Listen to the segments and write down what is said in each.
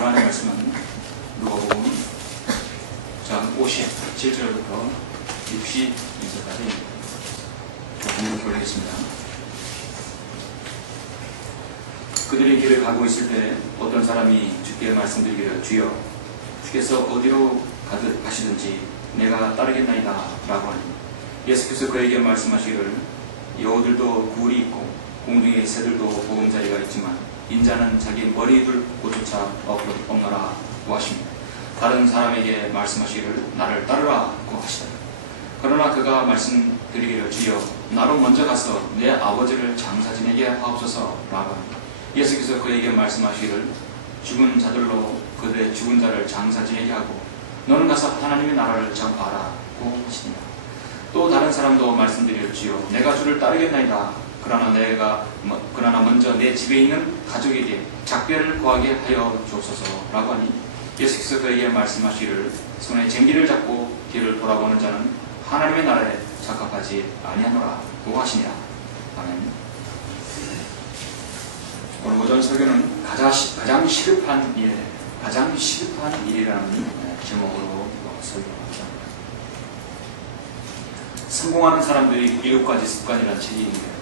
하나님의 말씀은 누가복음 57절부터 62절까지 공독해 올리겠습니다. 그들이 길을 가고 있을 때 어떤 사람이 주께 말씀드리기를, 주여, 주께서 어디로 가시든지 내가 따르겠나이다 라고 하니, 예수께서 그에게 말씀하시기를, 여우들도 굴이 있고 공중의 새들도 보금자리가 있지만 인자는 자기 머리 둘 곳조차 없노라 고 하십니다. 다른 사람에게 말씀하시기를, 나를 따르라고 하시더라. 그러나 그가 말씀드리기를, 주여, 나로 먼저 가서 내 아버지를 장사 지내게 하옵소서 라고 합니다. 예수께서 그에게 말씀하시기를, 죽은 자들로 그들의 죽은 자를 장사 지내게 하고 너는 가서 하나님의 나라를 전파하라고 하십니다. 또 다른 사람도 말씀드리기를, 주여, 내가 주를 따르겠나이다. 그러나 먼저 내 집에 있는 가족에게 작별을 거하게 하여 주옵소서 라고 하니, 예수께서 그에게 말씀하시기를, 손에 쟁기를 잡고 뒤를 돌아보는 자는 하나님의 나라에 적합하지 아니하노라고 하시니라. 아멘. 오늘 오전 설교는 가장 시급한 일이라는 제목으로 설교합니다. 성공하는 사람들이 7가지 습관이라는 책이 있는데요.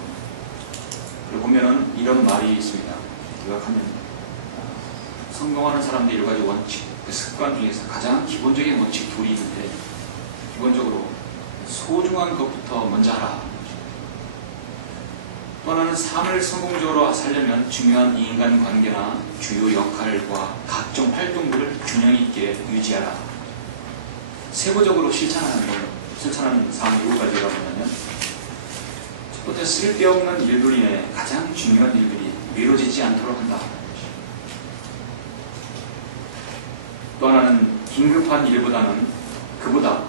그리고 보면은 이런 말이 있습니다. 요약하면 성공하는 사람들의 7가지 원칙, 그 습관 중에서 가장 기본적인 원칙 둘이 있는데, 기본적으로 소중한 것부터 먼저 하라. 또 하나는 삶을 성공적으로 살려면 중요한 인간관계나 주요 역할과 각종 활동들을 균형 있게 유지하라. 세부적으로 실천하는 사항이 7가지가 뭐냐면, 첫 번째, 쓸데없는 일들 인해 가장 중요한 일들이 미뤄지지 않도록 한다. 또 하나는 긴급한 일보다는 그보다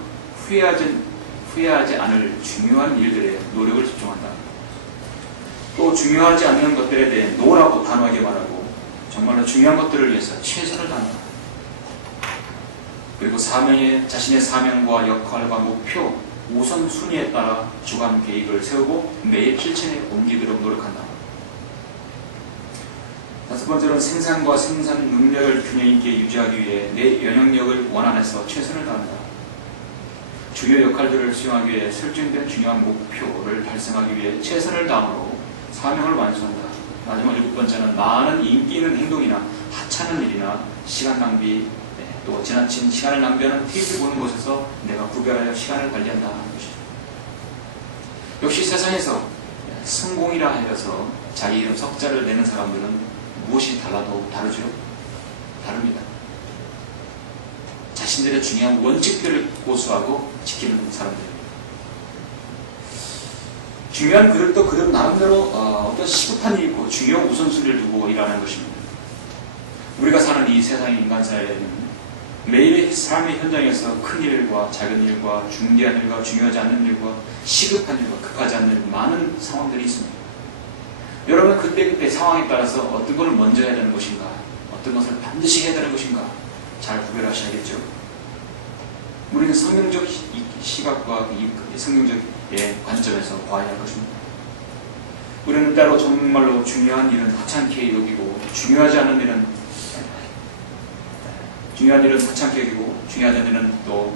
후회하지 않을 중요한 일들에 노력을 집중한다. 또 중요하지 않는 것들에 대해 노라고 단호하게 말하고 정말로 중요한 것들을 위해서 최선을 다한다. 그리고 자신의 사명과 역할과 목표, 우선순위에 따라 주간 계획을 세우고 매일 실천에 옮기도록 노력한다. 5번째로는 생산과 생산 능력을 균형 있게 유지하기 위해 내 영역을 원안해서 최선을 다한다. 주요 역할들을 수행하기 위해 설정된 중요한 목표를 달성하기 위해 최선을 다함으로 사명을 완수한다. 마지막 7번째는 많은 인기 있는 행동이나 하찮은 일이나 시간 낭비, 또 지나친 시간을 낭비하는 TV 보는 곳에서 내가 구별하여 시간을 관리한다 하는 것이죠. 역시 세상에서 성공이라 하여서 자기 이름 석자를 내는 사람들은 무엇이 달라도 다르죠? 다릅니다. 자신들의 중요한 원칙들을 고수하고 지키는 사람들입니다. 중요한 그릇도 그릇 나름대로 어떤 시급한 일이 있고 중요한 우선순위를 두고 일하는 것입니다. 우리가 사는 이 세상의 인간 사회에는 매일의 삶의 현장에서 큰 일과 작은 일과 중대한 일과 중요하지 않는 일과 시급한 일과 급하지 않는 일, 많은 상황들이 있습니다. 여러분은 그때그때 상황에 따라서 어떤 것을 먼저 해야 되는 것인가, 어떤 것을 반드시 해야 되는 것인가 잘 구별하셔야겠죠. 우리는 성경적 시각과 성경적 관점에서 봐야 할 것입니다. 우리는 때로 정말로 중요한 일은 하찮게 여기고 중요한 일은 하찮게 여기고 중요하지 않은 일은 또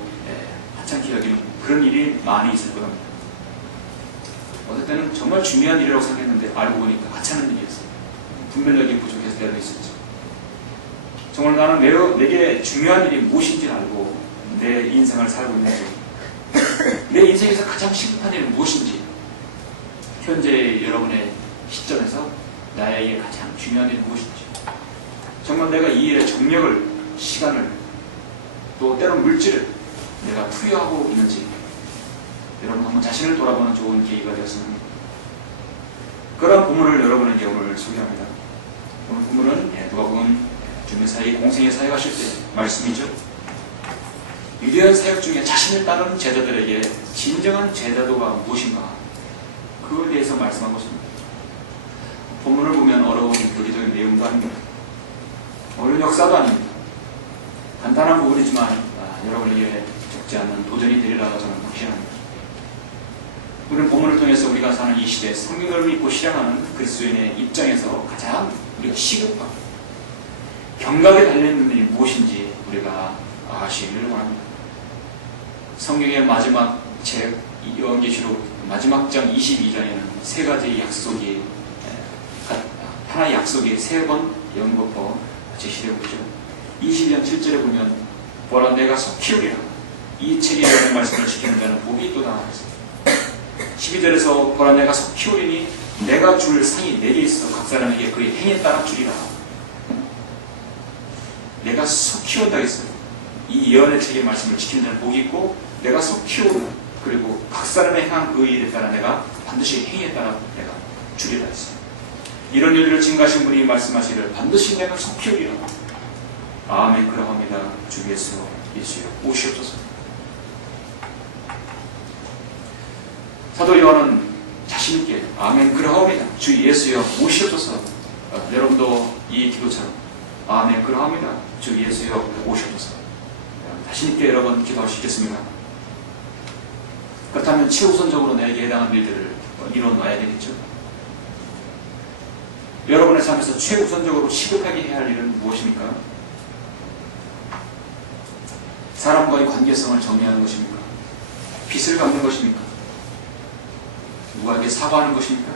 하찮게 여기는 그런 일이 많이 있을 겁니다. 어떨 때는 정말 중요한 일이라고 생각했는데 알고 보니까 하찮은 일이었어요. 분별력이 부족해서 때도 있었죠. 정말 나는 내게 중요한 일이 무엇인지 알고 내 인생을 살고 있는지, 내 인생에서 가장 시급한 일은 무엇인지, 현재 여러분의 시점에서 나에게 가장 중요한 일은 무엇인지, 정말 내가 이 일에 정력을, 시간을, 또 때론 물질을 내가 투여하고 있는지 여러분 한번 자신을 돌아보는 좋은 계기가 되었으면 합니다. 그런 본문을 여러분에게 오늘 소개합니다. 오늘 본문은 누가복음 중매사의 공생의 사역하실 때 말씀이죠. 위대한 사역 중에 자신을 따르는 제자들에게 진정한 제자도가 무엇인가, 그에 대해서 말씀하고 있습니다. 본문을 보면 어려운 교리적인 내용도 아닙니다. 어려운 역사도 아닙니다. 간단한 부분이지만 여러분에게 적지 않는 도전이 되리라고 저는 확신합니다. 우리는 본문을 통해서 우리가 사는 이 시대에 성경을 믿고 실행하는 그리스도인의 입장에서 가장 우리가 시급하고 경각에 달려있는 일이 무엇인지 우리가 아시기를 원합니다. 성경의 마지막 책 요한계시록 마지막 장 22장에는 세 가지 약속이 하나의 약속이 세 번 연거푸 제시되고 있죠. 22장 7절에 보면 보라 내가 속히오리라 이 책에 있는 말씀을 지키는 자는 복이 있도다. 12절에서 보라 내가 속히오리니 내가 줄 상이 내게 있어 각 사람에게 그의 행에 따라 주리라. 내가 속히 온다 했어요. 이 예언의 책의 말씀을 지키는 자는 복이 있고 내가 속히 오는 그리고 각 사람의 행한 그 일에 따라 내가 반드시 행에 따라 내가 주리라 했어요. 이런 일들을 증가하신 분이 말씀하시기를 반드시 내가 속히 오리라. 아멘 그러합니다. 주 예수여 오시옵소서. 사도 요한은 자신있게 아멘 그러합니다. 주 예수여 오시옵소서. 여러분도 이 기도처럼 아멘 그러합니다. 주 예수여 오시옵소서. 자신있게 여러분 기도하시겠습니다. 그렇다면 최우선적으로 내게 해당하는 일들을 이뤄놔야 되겠죠. 여러분의 삶에서 최우선적으로 시급하게 해야 할 일은 무엇입니까? 사람과의 관계성을 정리하는 것입니까? 빚을 갚는 것입니까? 누구에게 사과하는 것입니까?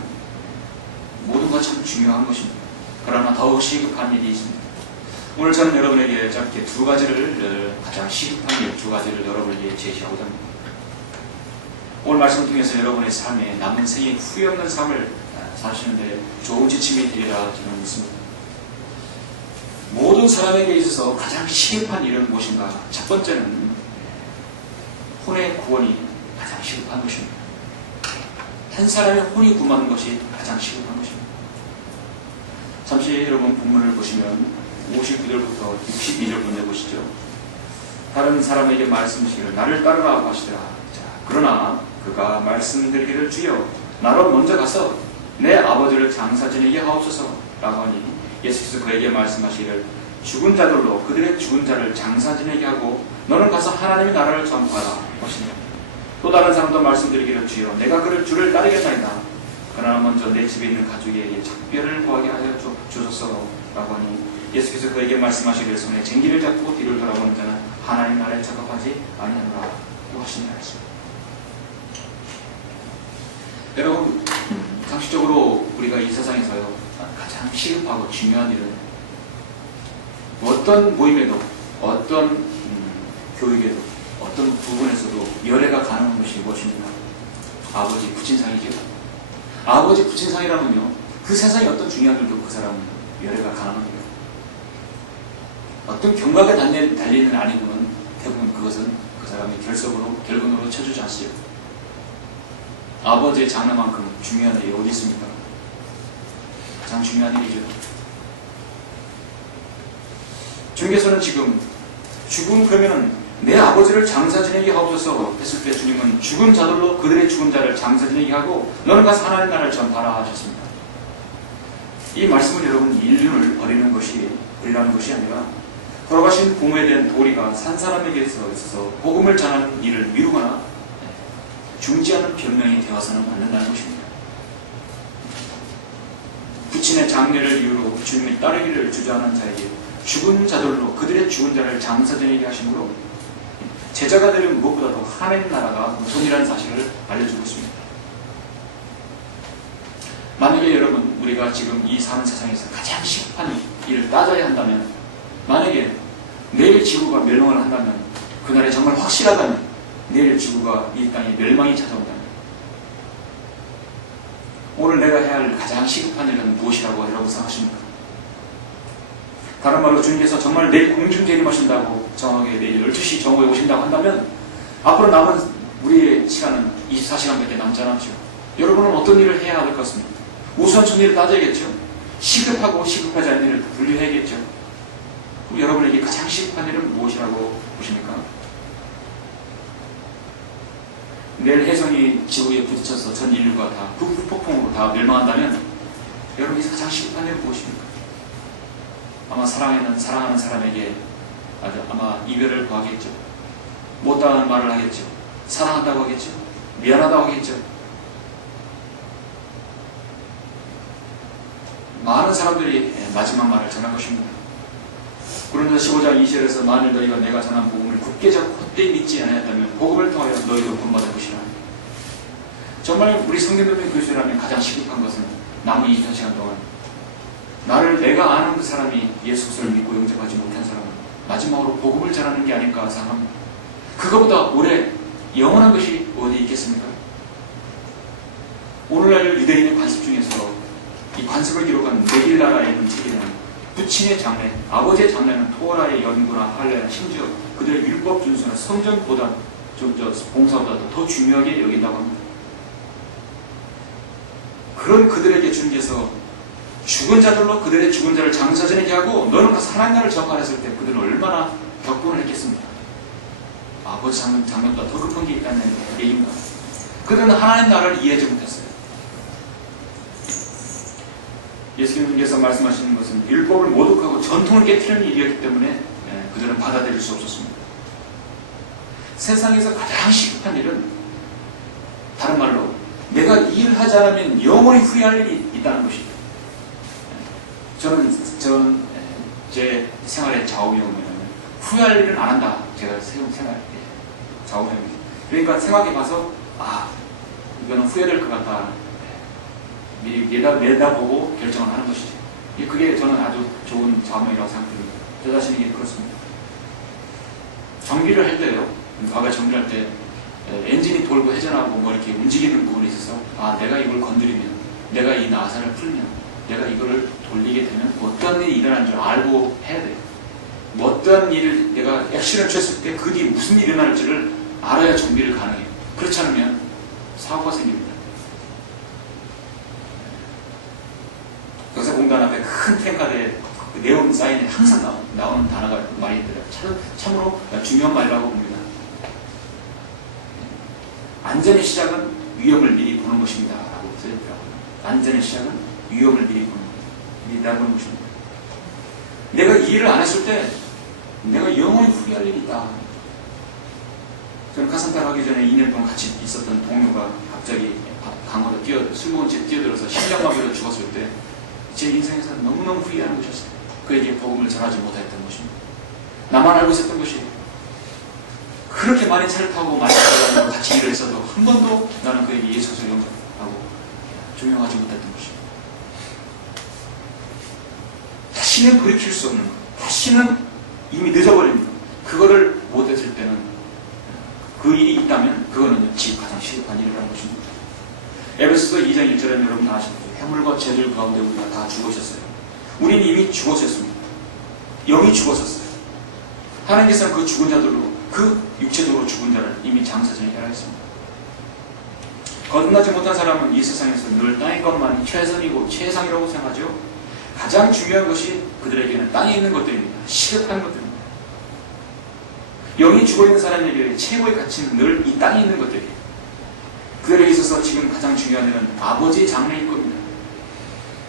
모든 것 참 중요한 것입니다. 그러나 더욱 시급한 일이 있습니다. 오늘 저는 여러분에게 짧게 두 가지를 가장 시급한 일 두 가지를 여러분에게 제시하고자 합니다. 오늘 말씀을 통해서 여러분의 삶에 남은 생에 후회 없는 삶을 사시는데 좋은 지침이 되리라 저는 믿습니다. 모든 사람에게 있어서 가장 시급한 일은 무엇인가? 첫 번째는 혼의 구원이 가장 시급한 것입니다. 한 사람의 혼이 구하는 것이 가장 시급한 것입니다. 잠시 여러분 본문을 보시면 59절부터 62절부터 보시죠. 다른 사람에게 말씀하시기를 나를 따르라 하시더라. 자, 그러나 그가 말씀드리기를 주여 나로 먼저 가서 내 아버지를 장사 지내게 하옵소서 라고 하니 예수께서 그에게 말씀하시기를 죽은 자들로 그들의 죽은 자를 장사 지내게 하고 너는 가서 하나님의 나라를 전파하라 하시니라. 또 다른 사람도 말씀드리기를 주여 내가 그를 주를 따르겠나이다. 그러나 먼저 내 집에 있는 가족에게 작별을 구하게 하여 주소서 라고 하니 예수께서 그에게 말씀하시기를 손에 쟁기를 잡고 뒤를 돌아보는 자는 하나님 나라에 적합하지 아니하노라 고 하시니라 했습니다. 여러분 상식적으로 우리가 이 세상에서요 가장 시급하고 중요한 일은 어떤 모임에도 어떤 교육에도 어떤 부분에서도 열애가 가능한 것이 무엇입니까? 아버지 부친상이죠. 아버지 부친상이라면요 그 세상의 어떤 중요한 일도 그 사람은 열애가 가능합니다. 어떤 경각에 달리는 아니고는 대부분 그것은 그 사람이 결근으로 쳐주지 않습니다. 아버지의 장래만큼 중요한 일이 어디 있습니까? 가장 중요한 일이죠. 주님께서는 지금 죽은 그러면은 내 아버지를 장사 지내게 하옵소서 했을 때 주님은 죽은 자들로 그들의 죽은 자를 장사 지내게 하고 너는 가서 하나님 나라를 전파하라 하셨습니다. 이 말씀은 여러분 인륜을 버리라는 것이 아니라 돌아가신 부모에 대한 도리가 산 사람에게 있어서 복음을 전하는 일을 미루거나 중지하는 변명이 되어서는 안 된다는 것입니다. 부친의 장례를 이유로 주님의 따르기를 주저하는 자에게 죽은 자들로 그들의 죽은 자를 장사 지내게 하심으로 제자가 되는 무엇보다도 하나님 나라가 우선이라는 사실을 알려주고 있습니다. 만약에 여러분 우리가 지금 이 사는 세상에서 가장 시급한 일을 따져야 한다면 만약에 내일 지구가 멸망을 한다면 그날에 정말 확실하다면 내일 지구가 이 땅에 멸망이 찾아온다면 오늘 내가 해야 할 가장 시급한 일은 무엇이라고 여러분 생각하십니까? 다른 말로 주님께서 정말 내일 공중 재림하신다고 정확하게 내일 12시 정오에 오신다고 한다면 앞으로 남은 우리의 시간은 24시간밖에 남지 않았죠. 여러분은 어떤 일을 해야 할 것 같습니까? 우선순위를 따져야겠죠. 시급하고 시급하지 않은 일을 분류해야겠죠. 그럼 여러분에게 가장 시급한 일은 무엇이라고 보십니까? 내일 혜성이 지구에 부딪혀서 전 인류가 다 북폭풍으로 다 멸망한다면 여러분이 가장 시급한 일은 무엇입니까? 아마 사랑하는 사람에게 아마 이별을 구하겠죠. 못다한 말을 하겠죠. 사랑한다고 하겠죠. 미안하다고 하겠죠. 많은 사람들이 마지막 말을 전할 것입니다. 고린도서 15장 2절에서 만일 너희가 내가 전한 복음을 굳게 잡고 헛되이 믿지 않았다면 복음을 통하여 너희도 구원받을 것이라. 정말 우리 성경적인 교수라면 가장 시급한 것은 남은 24시간 동안 나를 내가 아는 그 사람이 예수 그리스도를 믿고 영접하지 못한 사람은 마지막으로 복음을 전하는 게 아닐까 생각합니다. 그거보다 오래 영원한 것이 어디 있겠습니까? 오늘날 유대인의 관습 중에서 이 관습을 기록한 네일라라에 있는 책에는 부친의 장래, 아버지의 장래는 토라의 연구나 할례나 심지어 그들의 율법 준수나 성전보다 봉사보다 더 중요하게 여긴다고 합니다. 그런 그들에게 주님께서 죽은 자들로 그들의 죽은 자를 장사지내게 하고 너는 가서 하나님 나라를 전파했을 때 그들은 얼마나 격분을 했겠습니까? 아버지 장면보다 더 급한 게 있다는 얘기입니다. 그들은 하나님 나라를 이해하지 못했어요. 예수님께서 말씀하시는 것은 율법을 모독하고 전통을 깨트리는 일이었기 때문에 그들은 받아들일 수 없었습니다. 세상에서 가장 시급한 일은 다른 말로 내가 이 일을 하지 않으면 영원히 후회할 일이 있다는 것이죠. 저는 제 생활의 좌우명은 후회할 일은 안 한다. 제가 세운 생활 좌우명입니다. 그러니까 생각해봐서 이거는 후회될 것 같다. 미리 내다보고 결정을 하는 것이죠. 그게 저는 아주 좋은 좌우명이라고 생각합니다. 저 자신에게 그렇습니다. 정비를 할 때요. 과거에 정비를 할 때 엔진이 돌고 회전하고 뭐 이렇게 움직이는 부분이 있어서 내가 이걸 건드리면, 내가 이 나사를 풀면, 내가 이거를 돌리게 되면 어떤 일이 일어나는 줄 알고 해야 돼요. 어떤 일을 내가 액션을 취했을 때 그 뒤에 무슨 일이 일어날지를 알아야 정비를 가능해요. 그렇지 않으면 사고가 생깁니다. 역사공단 앞에 큰 탱카드에 그 네온 사인에 항상 나오는 단어가 말이 있더라고요. 참으로 중요한 말이라고 봅니다. 안전의 시작은 위험을 미리 보는 것입니다. 라고 써있더라고요. 안전의 시작은 위험을 미리 보는 것입니다. 내가 이 일을 안 했을 때 내가 영원히 후회할 일이 있다. 저는 카산타 가기 전에 2년 동안 같이 있었던 동료가 갑자기 강으로 술 먹은 채 뛰어들어서 심장마비로 죽었을 때 제 인생에서 너무너무 후회하는 것이었어요. 그에게 복음을 전하지 못했던 것입니다. 나만 알고 있었던 것이에요. 그렇게 많이 차를 타고 많이 타고 같이 일을 했어도 한 번도 나는 그에게 예수를 영접하고 조명하지 못했던 것입니다. 다시는 돌이킬 수 없는 것, 다시는 이미 늦어버린 것, 그거를 못했을 때는 그 일이 있다면 그거는 가장 시급한 일이라는 것입니다. 에베소서 2장 1절에는 여러분 다 아시죠? 해물과 죄들 가운데 우리가 다 죽으셨어요. 우리는 이미 죽었었습니다. 영이 죽었었어요. 하나님께서는 그 죽은 자들로, 그 육체적으로 죽은 자를 이미 장사전에 해라했습니다. 거듭나지 못한 사람은 이 세상에서 늘 땅의 것만이 최선이고 최상이라고 생각하죠. 가장 중요한 것이 그들에게는 땅에 있는 것들입니다. 시급한 것들입니다. 영이 죽어있는 사람에게 최고의 가치는 늘 이 땅에 있는 것들이에요. 그들에게 있어서 지금 가장 중요한 일은 아버지의 장래일 겁니다.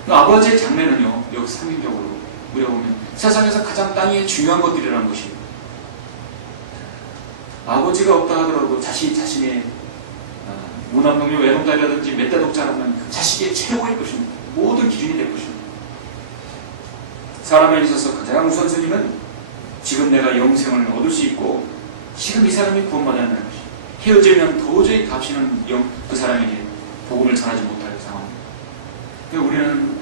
그 아버지의 장래는요, 여기 상징적으로 우리가 보면 세상에서 가장 땅에 중요한 것들이라는 것이에요. 아버지가 없다 하더라도 자신의 무남동료 외동딸이라든지 멧돼 독자라면 자식의 최고일 것입니다. 모든 기준이 될 것입니다. 사람에 있어서 가장 우선순위는 지금 내가 영생을 얻을 수 있고 지금 이 사람이 구원받아야 한다는 것입니다. 헤어지면 도저히 값이는 그 사람에게 복음을 전하지 못할 상황입니다. 우리는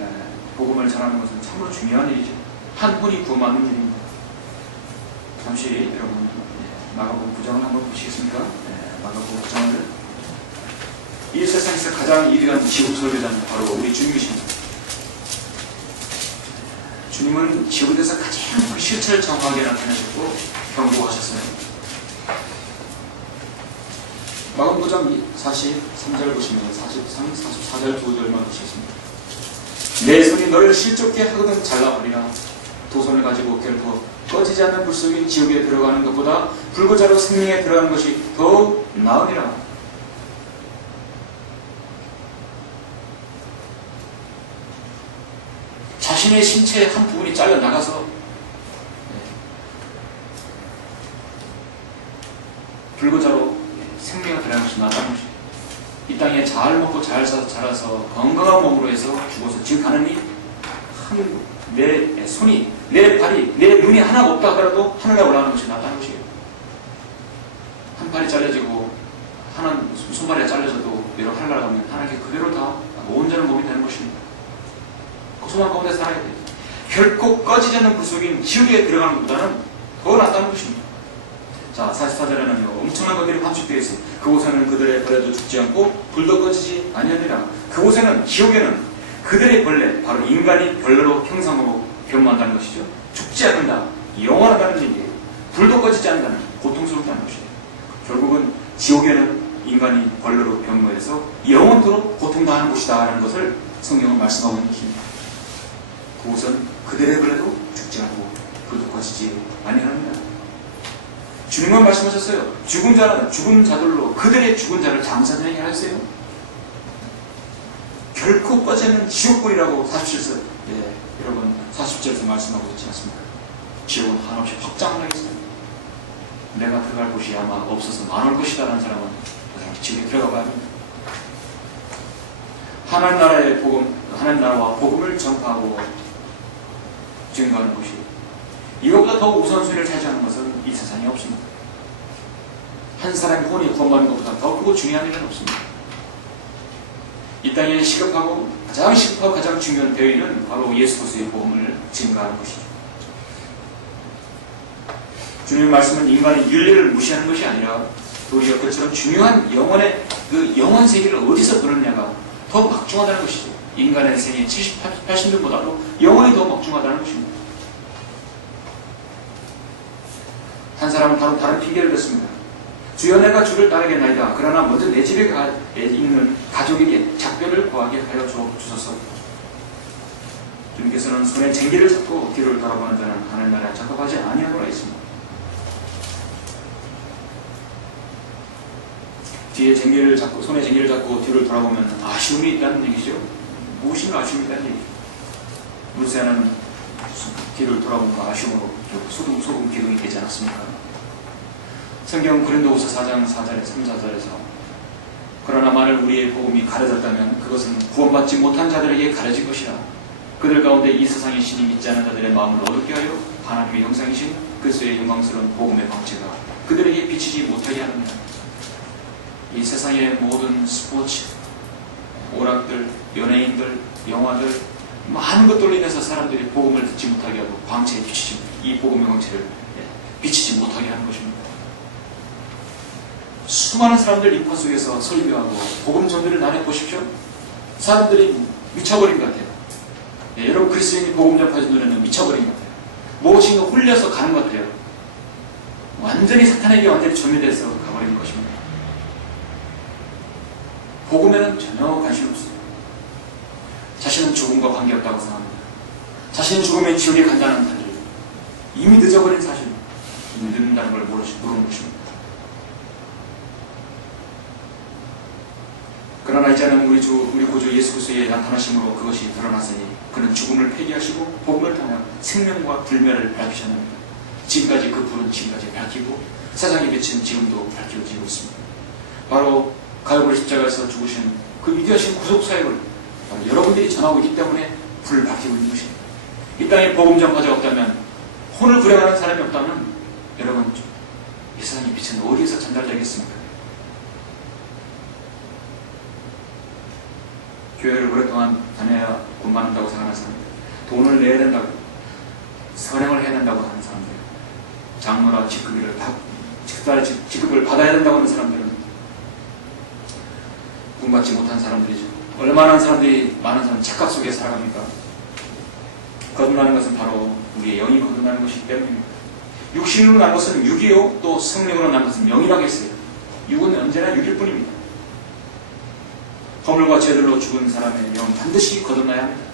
복음을 전하는 것은 참으로 중요한 일이죠. 한 분이 구원받는 일입니다. 잠시 여러분 마가복음 9장을 한번 보시겠습니까? 마가복음 9장을 이 세상에서 가장 유일한 지옥설교자는 바로 우리 주님이십니다. 주님은 지옥에 대해서 가장 그 실체를 정확하게 나타내셨고 경고하셨어요. 마가복음 9장 43절 보시면 43, 44절 두 절만 보시겠습니다. 내 손이 너를 실족게 하거든 잘라버리라. 두 손을 가지고 결코 꺼지지 않는 불 속에 지옥에 들어가는 것보다 불거자로 생명에 들어가는 것이 더욱 나으니라. 자신의 신체의 한 부분이 잘려나가서 불거자로 생명에 들어가는 것이 낫다는 것입니다. 이 땅에 잘 먹고 잘 자라서 건강한 몸으로 해서 죽어서 지금 가는 이 내 손이 내 발이, 내 눈이 하나가 없다 하더라도 하늘에 올라가는 것이 낫다는 것이에요. 한 팔이 잘려지고 하나는 손발이 잘려져도 내려 하늘나라 가면 하나님께 그대로 다 온전한 몸이 되는 것입니다. 그 소망 가운데 살아야 돼요. 결코 꺼지지 않는 불 속인 지옥에 들어가는 것보다는 더 낫다는 것입니다. 자, 44절에는요, 엄청난 것들이 함축되어 있어요. 그곳에는 그들의 벌레도 죽지 않고 불도 꺼지지 아니하니라. 그곳에는, 지옥에는 그들의 벌레, 바로 인간이 벌레로 형상으로 변모한다는 것이죠. 죽지 않는다, 영원하다는 얘기예요. 불도 꺼지지 않는다는, 고통스럽다는 것이에요. 결국은 지옥에는 인간이 벌레로 변모해서 영원토록 고통당하는 곳이다 라는 것을 성경은 말씀하고 있는 것입니다. 그곳은 그들의 벌레도 죽지 않고 불도 꺼지지 아니합니다. 주님은 말씀하셨어요. 죽은 자들로 그들의 죽은 자를 장사되게 하였어요. 결코 꺼지는 지옥불이라고 47절, 여러분 40절에서 말씀하고 있지 않습니까? 지옥은 한없이 확장하겠어요. 내가 들어갈 곳이 아마 없어서 많을 것이다 라는 사람은 지옥에 들어가 봐야 합니다. 하나님 나라의 복음, 하나님 나라와 복음을 전파하고 증거하는 것이, 이것보다 더 우선순위를 차지하는 것은 이 세상에 없습니다. 한 사람의 혼이 구원받는 것보다 더 크고 중요한 일은 없습니다. 이 땅에 시급하고 가장 중요한 대의는 바로 예수 그리스도의 복음을 증거하는 것이죠. 주님의 말씀은 인간의 윤리를 무시하는 것이 아니라 도리어 그처럼 중요한 영혼의 그 영혼 세계를 어디서 들었냐가 더 막중하다는 것이죠. 인간의 생애 70, 80년보다도 영혼이 더 막중하다는 것입니다. 한 사람은 다른 핑계를 댔습니다. 주여, 내가 주를 따르겠나이다. 그러나 먼저 내 집에 있는 가족에게 작별을 구하게 하여 주소서. 주님께서는 손에 쟁기를 잡고 뒤를 돌아보는 자는 하나님 나라에 작업하지 아니하노라 했습니다. 손에 쟁기를 잡고 뒤를 돌아보면 아쉬움이 있다는 얘기죠. 무엇인가 아쉬움이 있다는 얘기죠. 물새 하나는 뒤를 돌아보면 아쉬움으로 소금 기둥이 되지 않았습니까? 성경 고린도후서 4장 4절에 3, 4절에서 그러나 만일 우리의 복음이 가려졌다면 그것은 구원받지 못한 자들에게 가려진 것이라. 그들 가운데 이 세상의 신이 믿지 않은 자들의 마음을 어둡게 하여 하나님의 형상이신 그리스도의 영광스러운 복음의 광채가 그들에게 비치지 못하게 하느니라. 이 세상의 모든 스포츠, 오락들, 연예인들, 영화들, 많은 것들로 인해서 사람들이 복음을 듣지 못하게 하고 광채에 비치지, 이 복음의 광채를 비치지 못하게 하는 것입니다. 수많은 사람들 인파 속에서 설교하고 복음 전도를 나눠 보십시오. 사람들이 미쳐버린 것 같아요. 여러분 그리스도인이 복음 전파하는 노래는 미쳐버린 것 같아요. 무엇인가 홀려서 가는 것 같아요. 완전히 사탄에게 완전히 점유돼서 가버리는 것입니다. 복음에는 전혀 관심 없어요. 자신은 죽음과 관계없다고 생각합니다. 자신은 죽으면 지옥에 간다는 사실, 이미 늦어버린 사실, 이미 늦는다는 걸 모르는 것입니다. 그러나 이제는 우리 구주 예수 그리스도의 나타나심으로 그것이 드러났으니 그는 죽음을 폐기하시고 복음을 통해 생명과 불멸을 밝히셨습니다. 지금까지 그 불은 지금까지 밝히고 세상의 빛은 지금도 밝혀지고 있습니다. 바로 갈보리 십자가에서 죽으신 그 위대하신 구속사역을 여러분들이 전하고 있기 때문에 불을 밝히고 있는 것입니다. 이 땅에 복음 전파자가 없다면, 혼을 불행하는 사람이 없다면 여러분 이 세상의 빛은 어디에서 전달되겠습니까? 교회를 오랫동안 다녀야 돈 많다고 생각하는 사람들, 돈을 내야 된다고, 선행을 해야 된다고 하는 사람들, 장로라 직급을 받아야 된다고 하는 사람들은 구원받지 못한 사람들이죠. 얼마나 많은 사람 착각 속에 살아갑니까? 거듭나는 것은 바로 우리의 영이 거듭나는 것이기 때문입니다. 육신으로 난 것은 육이요, 또 성령으로 난 것은 영이라고 했어요. 육은 언제나 육일 뿐입니다. 허물과 죄들로 죽은 사람의 영은 반드시 거듭나야 합니다.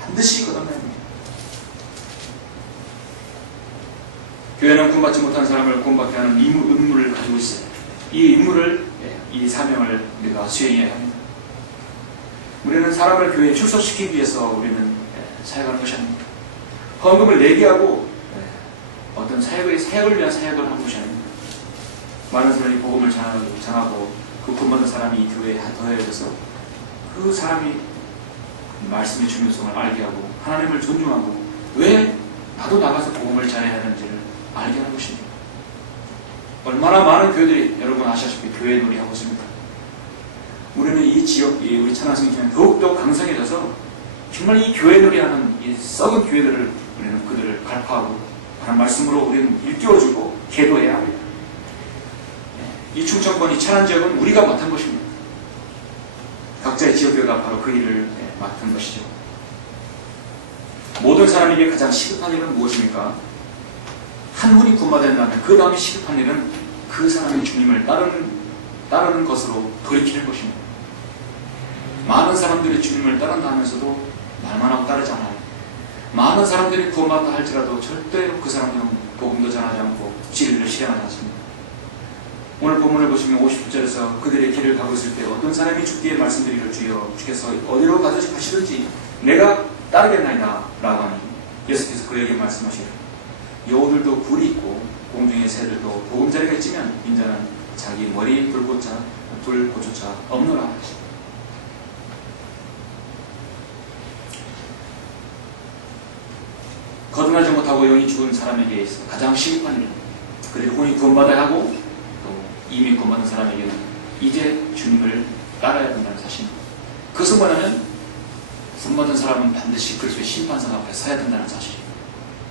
반드시 거듭나야 합니다. 교회는 구원받지 못한 사람을 구원받게 하는 임무를 가지고 있어요. 이 사명을 우리가 수행해야 합니다. 우리는 사람을 교회에 출석시키기 위해서 우리는 사역하는 것이 아닙니다. 헌금을 내게 하고 어떤 사역을 위한 사역을 하는 것이 아닙니다. 많은 사람이 복음을 전하고 그 구원받은 사람이 이 교회에 더해져서 그 사람이 말씀의 중요성을 알게 하고 하나님을 존중하고 왜 나도 나가서 복음을 전해야 하는지를 알게 하는 것입니다. 얼마나 많은 교회들이 여러분 아시다시피 교회 놀이하고 있습니다. 우리는 이 지역, 우리 찬양성교회는 더욱더 강성해져서 정말 이 교회 놀이하는 이 썩은 교회들을 우리는 그들을 갈파하고 하는 말씀으로 우리는 일깨워주고 계도해야 합니다. 이 충청권, 이 천안 지역은 우리가 맡은 것입니다. 각자의 지역교회가 바로 그 일을 맡은 것이죠. 모든 사람에게 가장 시급한 일은 무엇입니까? 한 분이 구원받았다면 그 다음에 시급한 일은 그 사람의 주님을 따르는 것으로 돌이키는 것입니다. 많은 사람들이 주님을 따른다 하면서도 말만 하고 따르지 않아요. 많은 사람들이 구원받다 할지라도 절대로 그 사람들은 복음도 전하지 않고 진리를 실행하지 않습니다. 오늘 본문을 보시면 50절에서 그들의 길을 가고 있을 때 어떤 사람이 주께 말씀드리기를 주여 주께서 어디로 가시든지 내가 따르겠나이다 라고 하니 예수께서 그에게 말씀하시기를 여우들도 굴이 있고 공중의 새들도 보금자리가 있지만 인자는 자기 머리 둘곳조차 없노라 하시니 거듭나지 못하고 영이 죽은 사람에게 있어 가장 시급한 일, 그리고 혼이 구원받아야 하고 또 이미 구원받은 사람에게는 이제 주님을 따라야 된다는 사실입니다. 그것은 뭐냐면 구원받은 사람은 반드시 그리스도의 심판상 앞에 서야 된다는 사실입니다.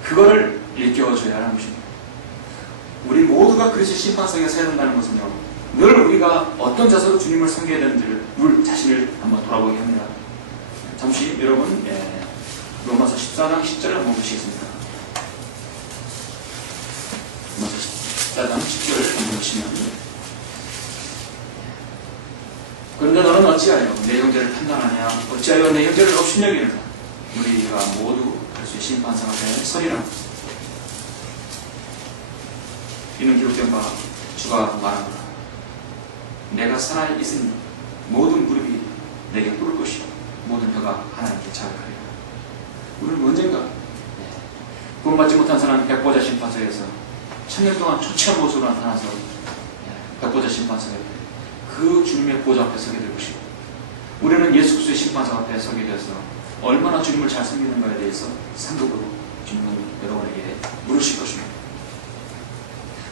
그거를 일깨워줘야 하는 것입니다. 우리 모두가 그리스도의 심판상에 서야 된다는 것은요, 늘 우리가 어떤 자세로 주님을 섬겨야 되는지를 우리 자신을 한번 돌아보게 합니다. 잠시 여러분 로마서 14장 10절을 한번 보시겠습니다. 로마서 14장 10절을 한번 보시면 그런데 너는 어찌하여 내 형제를 판단하냐 어찌하여 내 형제를 업신여기느냐 우리가 모두 그리스도의 심판상 앞에 서리라. 이는 기록된 바 주가 말하노라 내가 살아있으니 모든 무릎이 내게 꿇을 것이요 모든 혀가 하나님께 자극하리라. 우리는 언젠가 구원받지 못한 사람은 백보자 심판석에서 천년 동안 초췌한 모습으로 나타나서 백보자 심판석에 그 주님의 보좌 앞에 서게 될 것이고, 우리는 예수 그리스도의 심판석 앞에 서게 되어서 얼마나 주님을 잘 섬기는가에 대해서 상급으로 주님은 여러분에게 물으실 것입니다.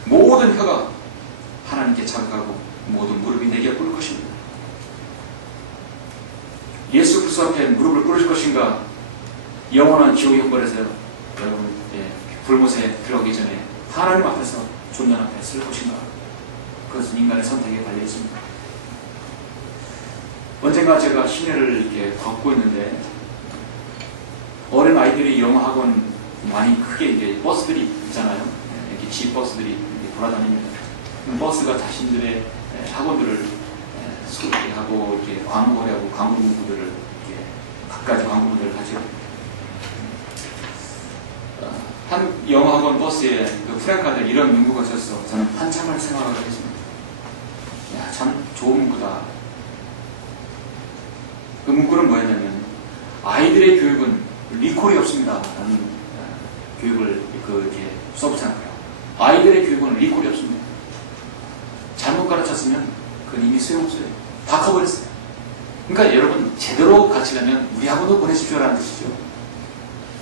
모든 혀가 하나님께 자극하고 모든 무릎이 내게 꿇을 것입니다. 예수 그리스도 앞에 무릎을 꿇을 것인가, 영원한 지옥의 형벌에서 여러분 불못에 들어가기 전에 하나님 앞에서 존전 앞에 설 것인가, 그것은 인간의 선택에 달려 있습니다. 언젠가 제가 시내를 이렇게 걷고 있는데 어린 아이들이 영어 학원 많이 크게 이제 버스들이 있잖아요. 이렇게 지버스들이 이렇게 돌아다닙니다. 버스가 자신들의 학원들을 소개하고 이렇게 광고하고 광고 문구들을 이렇게 갖가지 광고 문구들을 가지고 한 영어 학원 버스에 그 프랭카드에 이런 문구가 있었어. 저는 한참을 생각하게 했습니다. 야, 참 좋은 문구다. 그 문구는 뭐였냐면 아이들의 교육은 리콜이 없습니다 라는 교육을 이렇게 써보잖아요. 아이들의 교육은 리콜이 없습니다. 잘못 가르쳤으면 그건 이미 소용없어요. 다 커버렸어요. 그러니까 여러분 제대로 가르치려면 우리 학원도 보내십시오라는 뜻이죠.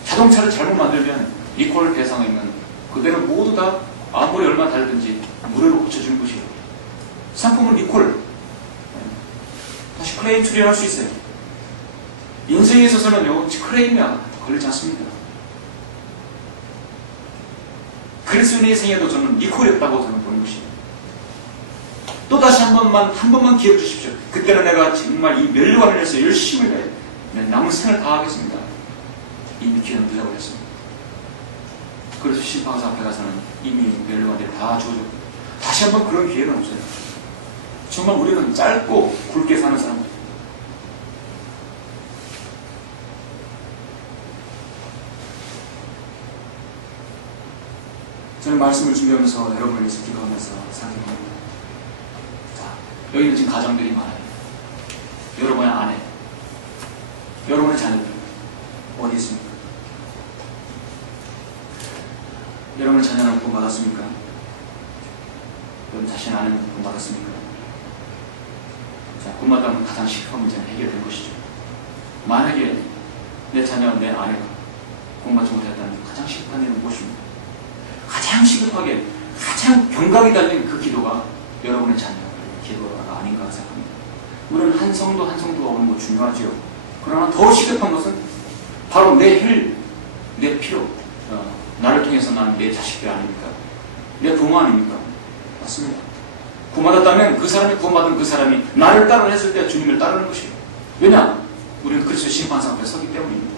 자동차를 잘못 만들면 리콜 대상이면 그대로 모두 다 아무리 얼마 다르든지 무료로 고쳐주는 것이에요. 상품은 리콜, 다시 클레임 처리할 수 있어요. 인생에 있어서는요, 클레임이 걸리지 않습니다. 그리스도인의 생에도 저는 리콜이 없다고 저는 보는 것이에요. 또 다시 한 번만 기회를 주십시오. 그때는 내가 정말 이 멸류관을 해서 열심히 남은 생을 다하겠습니다. 이미 기회는 늦어버렸습니다. 그래서 심판사 앞에 가서는 이미 멸류관들이 다 주어졌고 다시 한번 그런 기회는 없어요. 정말 우리는 짧고 굵게 사는 사람들. 저는 말씀을 준비하면서 여러분을 위해서 기도하면서 생각해봅니다. 자, 여기는 지금 가정들이 많아요. 여러분의 아내, 여러분의 자녀들 어디 있습니까? 여러분의 자녀는 돈 받았습니까? 여러분 자신 아내는 돈 받았습니까? 자, 돈 받으면 가장 시급한 문제는 해결된 것이죠. 만약에 내 자녀, 내 아내가 공부하지 못했다는 가장 시급한 일은 무엇입니까? 가장 시급하게 가장 경각이 달린 그 기도가 여러분의 자녀의 기도가 아닌가 생각합니다. 우리는 한 성도 한 성도가 오는 거 중요하지요. 그러나 더 시급한 것은 바로 내 혈, 내 피로 나를 통해서 난 내 자식들 아닙니까? 내 부모 아닙니까? 맞습니다. 구원받았다면 그 사람이 구원받은 그 사람이 나를 따르라 했을 때 주님을 따르는 것이에요. 왜냐? 우리는 그리스도의 심판상 앞에 서기 때문입니다.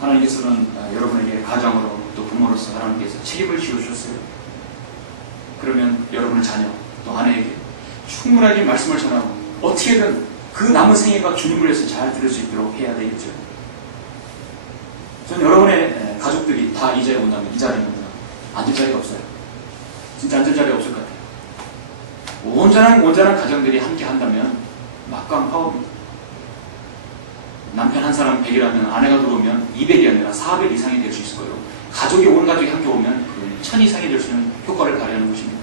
하나님께서는 여러분에게 가정으로 또 부모로서 하나님께서 책임을 지어주셨어요. 그러면 여러분의 자녀 또 아내에게 충분하게 말씀을 전하고 어떻게든 그 남은 생애가 주님을 위해서 잘 들을 수 있도록 해야 되겠죠. 저는 여러분의 가족들이 다 이 자리에 온다면 이 자리에 온다면 앉을 자리가 없어요. 진짜 앉을 자리가 없을 것 같아요. 온전한 가정들이 함께 한다면 막강 파워입니다. 남편 한 사람 100이라면 아내가 들어오면 200이 아니라 400 이상이 될 수 있을 거예요. 가족이 온 가족이 함께 오면 1000 이상이 될 수 있는 효과를 발휘하는 것입니다.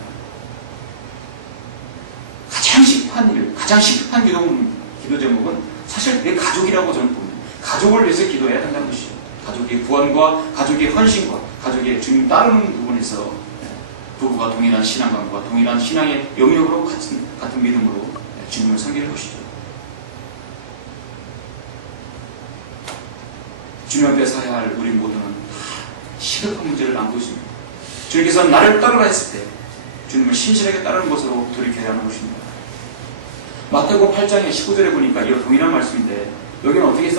가장 시급한 일, 가장 시급한 기도 제목은 사실 내 가족이라고 저는 봅니다. 가족을 위해서 기도해야 된다는 것이죠. 가족의 구원과 가족의 헌신과 가족의 주님 따르는 부분에서 부부가 동일한 신앙관과 동일한 신앙의 영역으로 같은 믿음으로 주님을 섬기는 것이죠. 주님 앞에 서야 할 우리 모두는 시급한 문제를 안고 있습니다. 주님께서 나를 따르라 했을 때 주님을 신실하게 따르는 것으로 돌이켜야 하는 것입니다. 마태복음 8장의 19절에 보니까 이와 동일한 말씀인데 여기는 어떻게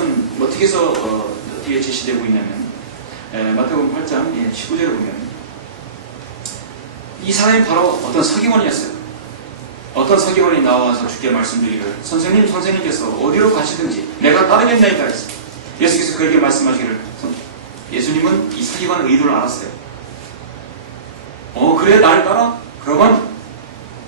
제시되고 있냐면 마태복음 8장 19절에 보면 이 사람이 바로 어떤 서기관이었어요. 어떤 서기관이 나와서 주께 말씀드리기를 선생님께서 어디로 가시든지 내가 따르겠나이다 했어요. 예수께서 그에게 말씀하시기를 예수님은 이 서기관의 의도를 알았어요. 그래 나를 따라? 그러면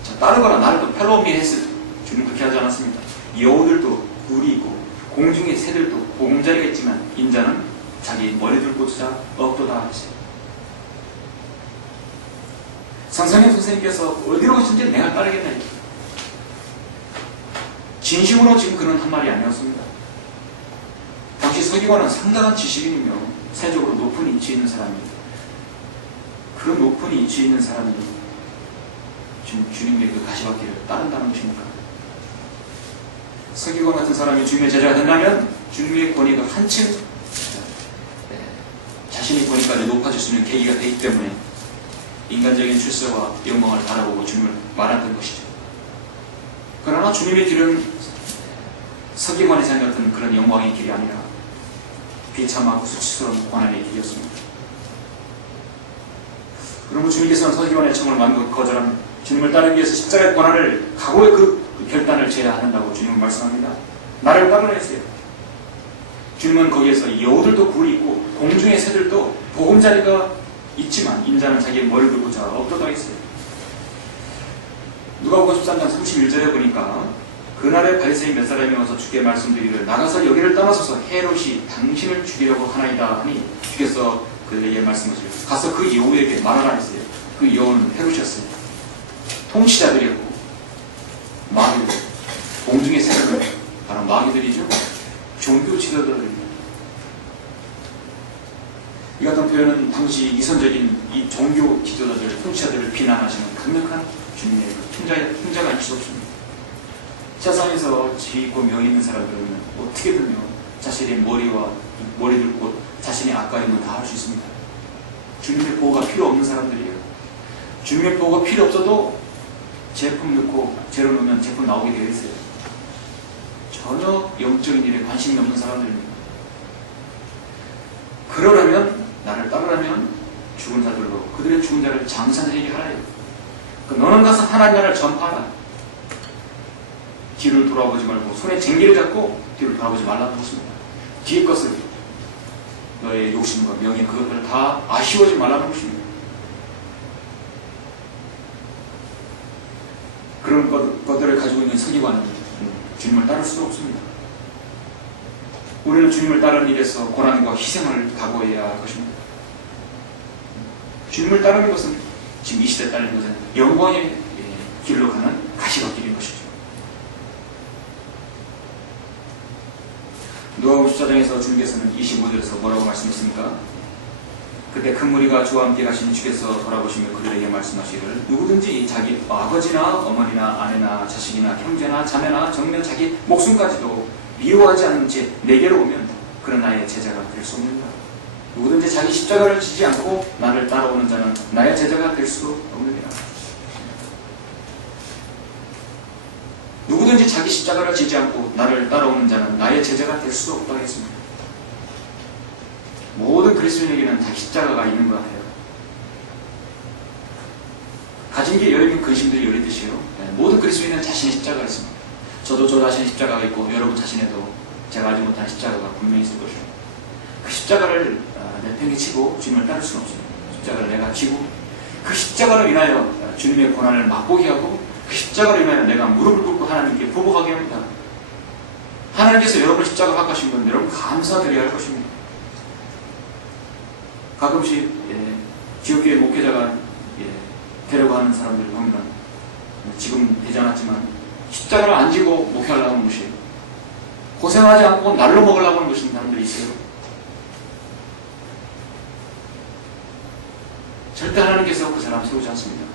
자, 따르거라 나를 또 팔로우 미 했을 때 주님 그렇게 하지 않았습니다. 여우들도 굴이 있고 공중의 새들도 보금자리가 있지만 인자는 자기 머리 들고 주자 없도다 했어요. 선생님께서 어디로 가시든지 내가 따르겠다. 진심으로 지금 그는 한 말이 아니었습니다. 당시 서기관은 상당한 지식인이며 세적으로 높은 위치에 있는 사람입니다. 그런 높은 위치에 있는 사람이 지금 주님의 그 가시밭길을 따른다는 것입니까? 서기관 같은 사람이 주님의 제자가 된다면 주님의 권위가 한층 자신의 권위까지 높아질 수 있는 계기가 되기 때문에 인간적인 출세와 영광을 바라보고 주님을 말하던 것이죠. 그러나 주님의 길은 서기관이 생각했던 그런 영광의 길이 아니라 비참하고 수치스러운 고난의 길이었습니다. 그러면 주님께서는 서기관의 청을 만국 거절한 주님을 따르기 위해서 십자가의 고난을 각오의 그 결단을 제야 한다고 주님은 말씀합니다. 나를 따르라 했어요. 주님은 거기에서 여우들도 굴이 있고 공중의 새들도 보금자리가 있지만 인자는 자기의 머리를 들고 자 없도다 했어요. 누가복음 13장 31절에 보니까 그날에 바리새인 몇 사람이 와서 주께 말씀드리기를 나가서 여기를 떠나서서 헤롯이 당신을 죽이려고 하나이다 하니 주께서 그에게 말씀하시기를 가서 그 여우에게 말하라 했어요. 그 여우는 헤롯이었어요. 통치자들이었고 마귀들, 공중의 새들은 바로 마귀들이죠. 종교 지도자들입니다. 이 같은 표현은 당시 이선적인 이 종교 지도자들, 통치자들을 비난하시는 강력한 주님의 풍자가 있을 수 없습니다. 세상에서 지위있고 명예 있는 사람들은 어떻게든요 자신의 머리 들고 자신의 악과임을 다 할 수 있습니다. 주님의 보호가 필요 없는 사람들이에요. 주님의 보호가 필요 없어도 제품 넣고 재료 넣으면 제품 나오게 되어 있어요. 전혀 영적인 일에 관심이 없는 사람들입니다. 그러려면 나를 따르려면 죽은 자들로 그들의 죽은 자를 장사들에게 하라 해요. 너는 가서 하나님 나라를 전파하라. 뒤를 돌아보지 말고 손에 쟁기를 잡고 뒤를 돌아보지 말라는 것입니다. 뒤의 것을 너의 욕심과 명예 그것들을 다 아쉬워하지 말라는 것입니다. 그런 것들을 가지고 있는 서기관은 주님을 따를 수 없습니다. 우리는 주님을 따르는 일에서 고난과 희생을 각오해야 할 것입니다. 주님을 따르는 것은 지금 이 시대에 따르는 것은 영광의 길로 가는 누가복음 14장에서 주님께서는 25절에서 뭐라고 말씀했습니까? 그때 큰 무리가 주와 함께 가신 주께서 돌아보시며 그들에게 말씀하시기를 누구든지 자기 아버지나 어머니나 아내나 자식이나 형제나 자매나 정녕 자기 목숨까지도 미워하지 않는 채 내게로 오면 그는 나의 제자가 될 수 없느니라. 누구든지 자기 십자가를 지지 않고 나를 따라오는 자는 나의 제자가 될 수 없느니라. 누구든지 자기 십자가를 지지 않고 나를 따라오는 자는 나의 제자가 될 수 없다고 했습니다. 모든 그리스도인에게는 자기 십자가가 있는 것 같아요. 가진 게 여러분 근심들이 여리듯이요. 모든 그리스도인은 자신의 십자가가 있습니다. 저도 저 자신의 십자가가 있고 여러분 자신에도 제가 알지 못하는 십자가가 분명히 있을 것이에요. 그 십자가를 내팽개치고 주님을 따를 수는 없습니다. 십자가를 내가 지고 그 십자가로 인하여 주님의 고난을 맛보게 하고 그 십자가로 인하여 내가 무릎을 꿇고 하나님께 보복하게 합니다. 하나님께서 여러분을 십자가 바꾸신 건 여러분 감사드려야 할 것입니다. 가끔씩 지역교회 목회자가 되려고 하는 사람들을 보면 지금 되지 않았지만 십자가를 안 지고 목회하려고 하는 것이에요. 고생하지 않고 날로 먹으려고 하는 것인 사람들이 있어요. 절대 하나님께서 그 사람 세우지 않습니다.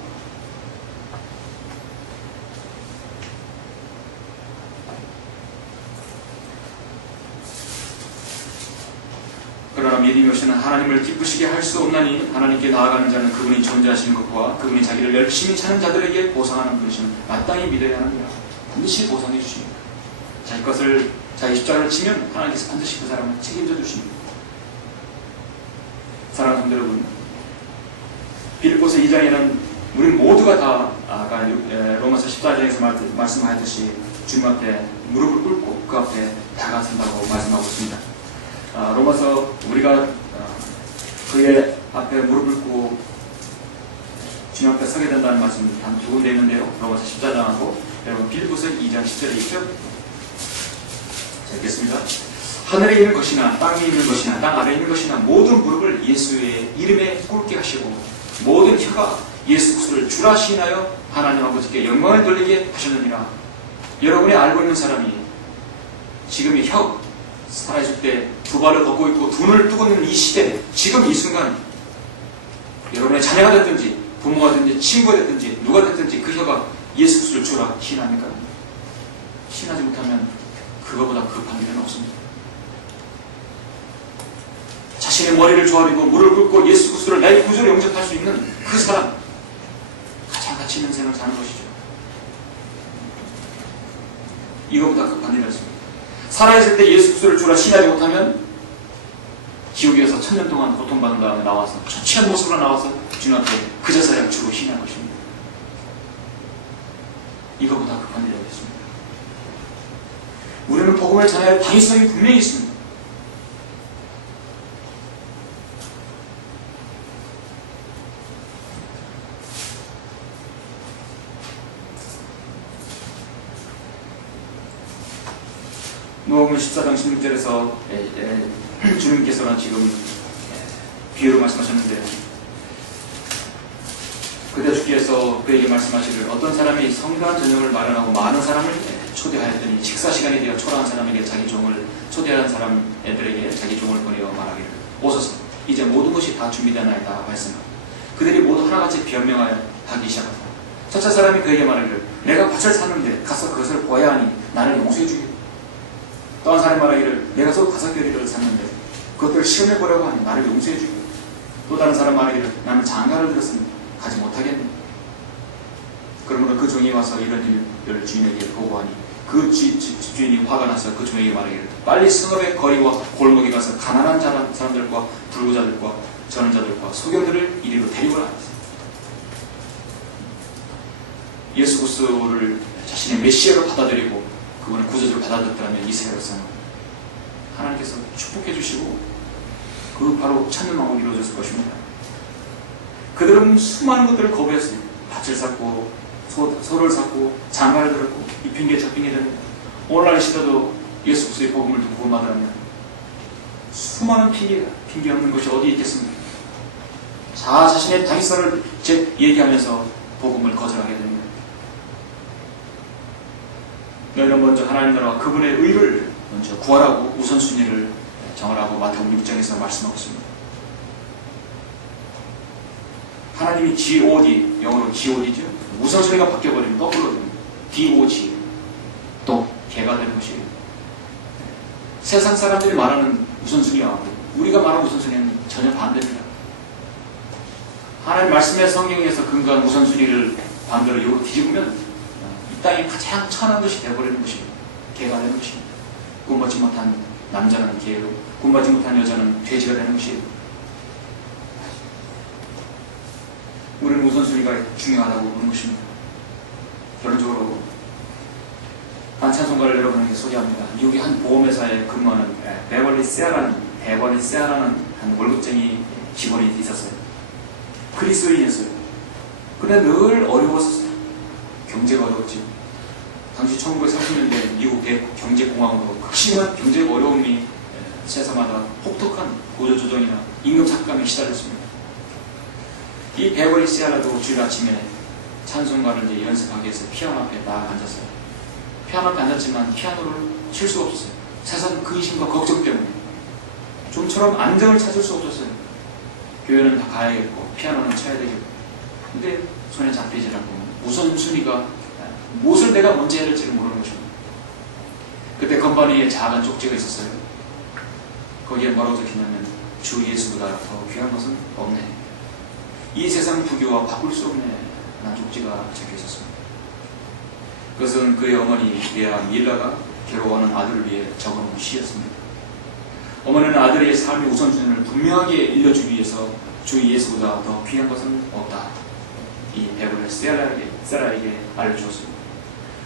그러나 믿음이 없이는 하나님을 기쁘시게 할 수 없나니 하나님께 나아가는 자는 그분이 존재하시는 것과 그분이 자기를 열심히 찾는 자들에게 보상하는 분이시는 마땅히 믿어야 합니다. 반드시 보상해 주십니다. 자기 것을 자기 십자가를 지면 하나님께서 반드시 그 사람을 책임져 주십니다. 사랑하는 성도 여러분, 빌립보서 2장에는 우리 모두가 다 아까 로마서 14장에서 말씀하였듯이 주님 앞에 무릎을 꿇고 그 앞에 다가선다고 말씀하고 있습니다. 로마서 우리가 그의 앞에 무릎을 꿇고 주님 앞에 서게 된다는 말씀이 단 두 군데 있는데요. 로마서 14장하고 여러분 빌립보서 2장 10절에 있죠. 자, 읽겠습니다. 하늘에 있는 것이나 땅에 있는 것이나 땅 아래에 있는 것이나 모든 무릎을 예수의 이름에 꿇게 하시고 모든 혀가 예수 그리스도를 주라 시인하여 하나님 아버지께 영광을 돌리게 하셨느니라. 여러분이 알고 있는 사람이 지금 이 혀 살아있을 때 두 발을 걷고 있고 두 눈을 뜨고 있는 이 시대, 지금 이 순간 여러분의 자녀가 됐든지 부모가 됐든지 친구가 됐든지 누가 됐든지 그 혀가 예수 그리스도를 주라 시인합니까? 시인하지 못하면 그거보다 급한 일은 없습니다. 자신의 머리를 조아리고 무릎을 꿇고 예수 그리스도를 나의 구주로 영접할 수 있는 그 사람, 가장 가치 있는 생을 사는 것이죠. 이거보다 급한 일은 없습니다. 살아있을 때 예수 그리스도를 주라 시인하지 못하면 지옥에서 1000년 동안 고통받은 다음에 나와서 초췌한 모습으로 나와서 주님 앞에 그저서야 주로 시인할 것입니다. 이거보다 급한 일이 없습니다. 우리는 복음을 전할 당위성이 분명히 있습니다. 누가복음 14장 16절에서 주님께서는 지금 비유로 말씀하셨는데 그때 주께서 그에게 말씀하시기를 어떤 사람이 성가한 저녁을 마련하고 많은 사람을 초대하였더니 식사 시간이 되어 초라한 사람에게 자기 종을 초대한 사람 애들에게 자기 종을 보내어 말하기를 오소서 이제 모든 것이 다 준비되나이다 말씀하고 그들이 모두 하나같이 변명하여 하기 시작하다. 첫째 사람이 그에게 말하기를 내가 밭을 샀는데 가서 그것을 보아야 하니 나를 용서해 주기를. 또 한 사람이 말하기를 내가 소 5겨리를 샀는데 그것들을 시험해 보려고 하니 나를 용서해 주기를. 또 다른 사람 말하기를 나는 장가를 들었으니 가지 못하겠네. 그러므로 그 종이 와서 이런 일을 주인에게 보고하니 그 집주인이 화가 나서 그 종에게 말하기를 빨리 성읍의 거리와 골목에 가서 가난한 사람들과 불구자들과 전원자들과 소경들을 이리로 데리고라. 예수 그리스도를 자신의 메시아로 받아들이고 그분을 구주로 받아들였다면 이스라엘에서는 하나님께서 축복해 주시고 그 바로 찾는 마음이 이루어졌을 것입니다. 그들은 수많은 것들을 거부했어요. 밭을 샀고 소를 샀고 장가를 들었고 이 핑계 저 핑계 됩니다. 오늘날 시대도 예수 그리스도의 복음을 듣고 구원받으라면 수많은 핑계 없는 것이 어디 있겠습니까? 자신의 당위성을 얘기하면서 복음을 거절하게 됩니다. 너희는 먼저 하나님 나라와 그분의 의를 먼저 구하라고 우선순위를 정하라고 마태복음 6장에서 말씀하고 있습니다. 하나님이 G-O-D, 영어로 G-O-D죠. 우선순위가 바뀌어버리면 거꾸로 됩니다. D-O-G, 또 개가 되는 것이에요. 세상 사람들이 말하는 우선순위와 우리가 말하는 우선순위는 전혀 반대입니다. 하나님 말씀의 성경에서 근거한 우선순위를 반대로 요로 뒤집으면 이 땅에 가장 천한 것이 되어버리는 것입니다. 개가 되는 것입니다. 구원받지 못한 남자는 개로, 구원받지 못한 여자는 돼지가 되는 것이에요. 우리는 우선순위가 중요하다고 보는 것입니다. 결론적으로 한 찬송가를 여러분에게 소개합니다. 미국의 한 보험회사에 근무하는 베벌리 세아라는 한 월급쟁이 직원이 있었어요. 그리스도인이었어요. 그런데 늘 어려웠었어요. 경제가 어려웠지. 당시 1930년대 미국 대경제공황으로 극심한 경제 어려움이 세상마다 혹독한 고조조정이나 임금 삭감에 시달렸습니다. 이 베벌리 세아라도 주일 아침에 찬송가를 이제 연습하기 위해서 피아노 앞에 딱 앉았어요. 피아노 앞에 앉았지만 피아노를 칠 수가 없었어요. 세상 근심과 걱정 때문에. 좀처럼 안정을 찾을 수 없었어요. 교회는 다 가야겠고 피아노는 쳐야 되겠고. 근데 손에 잡히지 않고 우선순위가 무엇을 내가 먼저 해야 될지를 모르는 것입니다. 그때 건반위에 작은 쪽지가 있었어요. 거기에 뭐라고 적혀있냐면 주 예수보다 더 귀한 것은 없네. 이 세상 부귀와 바꿀 수 없네 라는 쪽지가 적혀 있었습니다. 그것은 그의 어머니 레아 밀라가 괴로워하는 아들을 위해 적어놓은 시였습니다. 어머니는 아들의 삶의 우선순위를 분명하게 일러주기 위해서 주 예수보다 더 귀한 것은 없다. 이 베벌리 세라에게 알려주었습니다.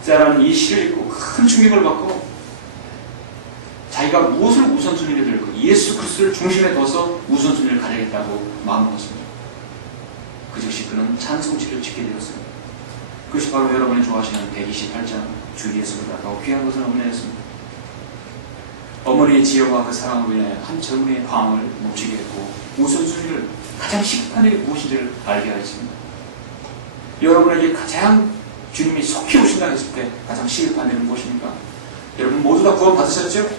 세라는 이 시를 읽고 큰 충격을 받고 자기가 무엇을 우선순위를 들고 예수 그리스도를 중심에 둬서 우선순위를 가져야겠다고 마음먹었습니다. 그 즉시 그는 찬송지를 짓게 되었습니다. 그것이 바로 여러분이 좋아하시는 128장 주 예수보다 더 귀한 것은 없네였습니다. 어머니의 지혜와 그 사랑으로 인해 한 젊은이의 방황을 멈추게 했고 우선순위를 가장 시급한 일이 무엇인지를 알게 하였습니다. 여러분에게 가장 주님이 속히 오신다고 했을 때 가장 시급한 일은 무엇입니까? 여러분 모두 다 구원 받으셨죠?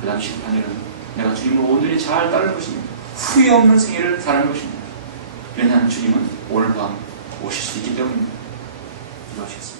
그 다음 시급한 일은 내가 주님을 온전히 잘 따르는 것입니다. 후회 없는 생애를 살아가는 것입니다. 왜냐하면 주님은 오늘 밤 오실 수 있기 때문입니다. 기도하시겠습니다.